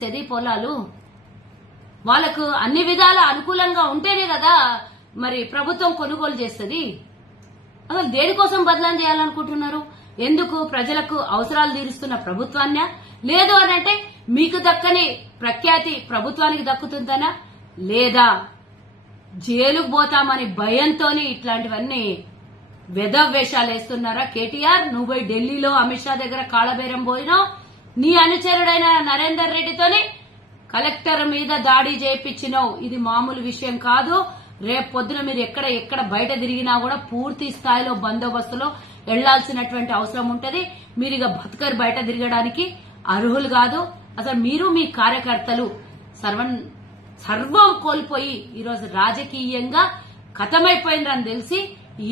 పొలాలు వాళ్ళకు అన్ని విధాల అనుకూలంగా ఉంటేనే కదా మరి ప్రభుత్వం కొనుగోలు చేస్తుంది. అసలు దేనికోసం బదలాం చేయాలనుకుంటున్నారు? ఎందుకు? ప్రజలకు అవసరాలు తీరుస్తున్న ప్రభుత్వాన్ని లేదు అనంటే మీకు దక్కని ప్రఖ్యాతి ప్రభుత్వానికి దక్కుతుందనా, లేదా జైలుకు పోతామని భయంతోని ఇట్లాంటివన్నీ వేషాలు వేస్తున్నారా? కేటీఆర్, నువ్వు పోయి ఢిల్లీలో అమిత్ షా దగ్గర కాళబేరం పోయినావు, నీ అనుచరుడైన నరేందర్ రెడ్డితోని కలెక్టర్ మీద దాడి చేయించినావు. ఇది మామూలు విషయం కాదు. రేపు పొద్దున మీరు ఎక్కడ బయట తిరిగినా కూడా పూర్తి స్థాయిలో బందోబస్తులో వెళ్లాల్సినటువంటి అవసరం ఉంటది. మీరు ఇక బతుకరు బయట తిరగడానికి అర్హులు కాదు. అసలు మీరు మీ కార్యకర్తలు సర్వం కోల్పోయి ఈరోజు రాజకీయంగా ఖతమైపోయినరని తెలిసి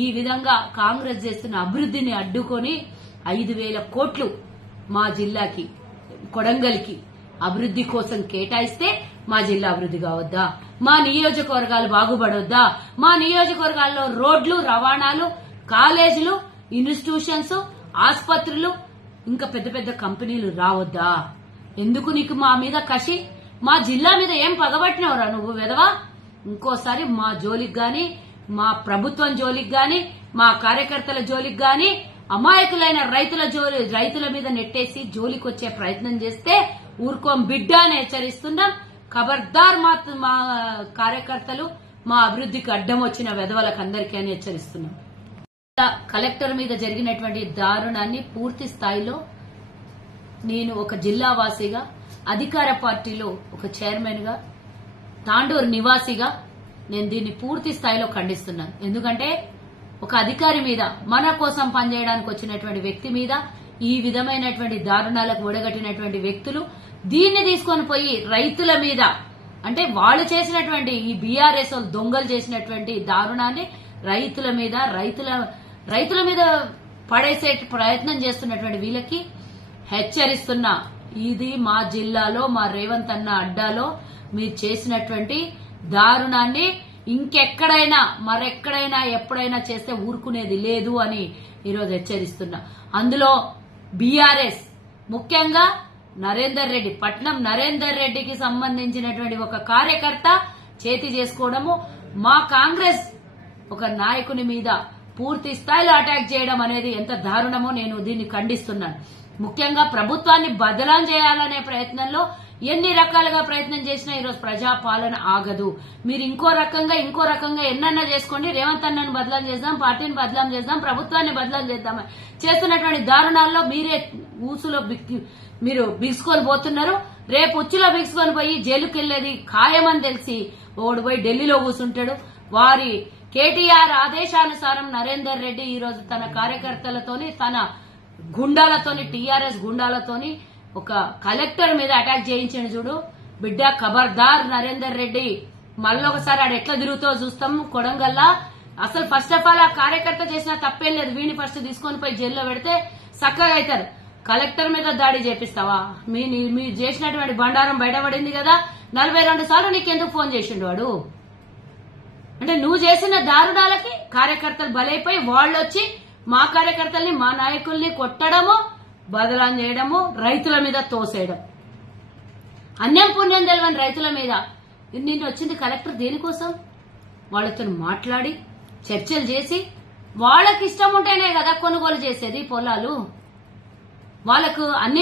ఈ విధంగా కాంగ్రెస్ చేస్తున్న అభివృద్ధిని అడ్డుకొని 5,000 కోట్లు మా జిల్లాకి, కొడంగల్కి అభివృద్ధి కోసం కేటాయిస్తే మా జిల్లా అభివృద్ధి కావద్దా? మా నియోజకవర్గాలు బాగుపడొద్దా? మా నియోజకవర్గాల్లో రోడ్లు, రవాణాలు, కాలేజీలు, ఇన్స్టిట్యూషన్స్, ఆసుపత్రులు, ఇంకా పెద్ద పెద్ద కంపెనీలు రావద్దా? ఎందుకు నీకు మా మీద కసి? మా జిల్లా మీద ఏం పగబట్టినవరా నువ్వు వెదవా? ఇంకోసారి మా జోలికి గాని, మా ప్రభుత్వం జోలికి గాని, మా కార్యకర్తల జోలికి గాని, అమాయకులైన రైతుల మీద నెట్టేసి జోలికి వచ్చే ప్రయత్నం చేస్తే ఊరుకోం బిడ్డ అని హెచ్చరిస్తున్నాం. ఖబర్దార్ మా కార్యకర్తలు మా అభివృద్ధికి అడ్డం వచ్చిన వెధవలకు అందరికీ అని హెచ్చరిస్తున్నాం. కలెక్టర్ మీద జరిగినటువంటి దారుణాన్ని పూర్తి స్థాయిలో నేను ఒక జిల్లా వాసిగా, అధికార పార్టీలో ఒక చైర్మన్ గా, తాండూరు నివాసిగా నేను దీన్ని పూర్తి స్థాయిలో ఖండిస్తున్నాను. ఎందుకంటే ఒక అధికారి మీద, మన కోసం పనిచేయడానికి వచ్చినటువంటి వ్యక్తి మీద ఈ విధమైనటువంటి దారుణాలకు ఒడగట్టినటువంటి వ్యక్తులు దీన్ని తీసుకొని పోయి రైతుల మీద, అంటే వాళ్ళు చేసినటువంటి ఈ బీఆర్ఎస్ దొంగలు చేసినటువంటి దారుణాన్ని రైతుల మీద పడేసే ప్రయత్నం చేస్తున్నటువంటి వీళ్ళకి హెచ్చరిస్తున్నా. ఇది మా జిల్లాలో, మా రేవంత్ అన్న అడ్డాలో మీరు చేసినటువంటి దారుణాన్ని ఇంకెక్కడైనా మరెక్కడైనా ఎప్పుడైనా చేస్తే ఊరుకునేది లేదు అని ఈరోజు హెచ్చరిస్తున్నా. అందులో బీఆర్ఎస్ ముఖ్యంగా నరేందర్ రెడ్డి, పట్నం నరేందర్ రెడ్డికి సంబంధించినటువంటి ఒక కార్యకర్త చేతి చేసుకోవడము, మా కాంగ్రెస్ ఒక నాయకుని మీద పూర్తి స్థాయిలో అటాక్ చేయడం అనేది ఎంత దారుణమో నేను దీన్ని ఖండిస్తున్నాను. ముఖ్యంగా ప్రభుత్వాన్ని బదలాం చేయాలనే ప్రయత్నంలో ఎన్ని రకాలుగా ప్రయత్నం చేసినా ఈరోజు ప్రజాపాలన ఆగదు. మీరు ఇంకో రకంగా ఎన్నన్నా చేసుకోండి, రేవంత్ అన్నను బదలాం చేద్దాం, పార్టీని బదలాం చేద్దాం, ప్రభుత్వాన్ని బదలాం చేద్దాం చేస్తున్నటువంటి దారుణాల్లో మీరే ఊసులో మీరు బిగుసుకొని పోతున్నారు. రేపు ఉచ్చులో బిగుసుకొని పోయి జైలుకి వెళ్లేది ఖాయమని తెలిసి ఓడి పోయి ఢిల్లీలో కూర్చుంటాడు. వారి కేటీఆర్ ఆదేశానుసారం నరేందర్ రెడ్డి ఈరోజు తన కార్యకర్తలతోని, తన గుండాలతోని, టీఆర్ఎస్ గుండాలతోని ఒక కలెక్టర్ మీద అటాక్ చేయించండి చూడు బిడ్డ. ఖబర్దార్ నరేందర్ రెడ్డి, మళ్ళొకసారి ఆడు ఎట్లా తిరుగుతో చూస్తాం కొడంగల్లా. అసలు ఫస్ట్ ఆఫ్ ఆల్ ఆ కార్యకర్త చేసిన తప్పేం లేదు, వీడిని ఫస్ట్ తీసుకొని పోయి జైల్లో పెడితే చక్కగా అవుతారు. కలెక్టర్ మీద దాడి చేపిస్తావా? మీరు చేసినటువంటి బండారం బయటపడింది కదా. 42 సార్లు నీకెందుకు ఫోన్ చేసిండు వాడు? అంటే నువ్వు చేసిన దారుణాలకి కార్యకర్తలు బలైపోయి వాళ్ళు వచ్చి మా కార్యకర్తల్ని, మా నాయకుల్ని కొట్టడము, బదలాం చేయడము, రైతుల మీద తోసేయడం, అన్యం పుణ్యం తెలియని రైతుల మీద. నిన్న వచ్చింది కలెక్టర్ దేనికోసం? వాళ్ళతో మాట్లాడి చర్చలు చేసి వాళ్ళకి ఇష్టం ఉంటేనే కదా కొనుగోలు చేసేది పొలాలు. వాళ్ళకు అన్ని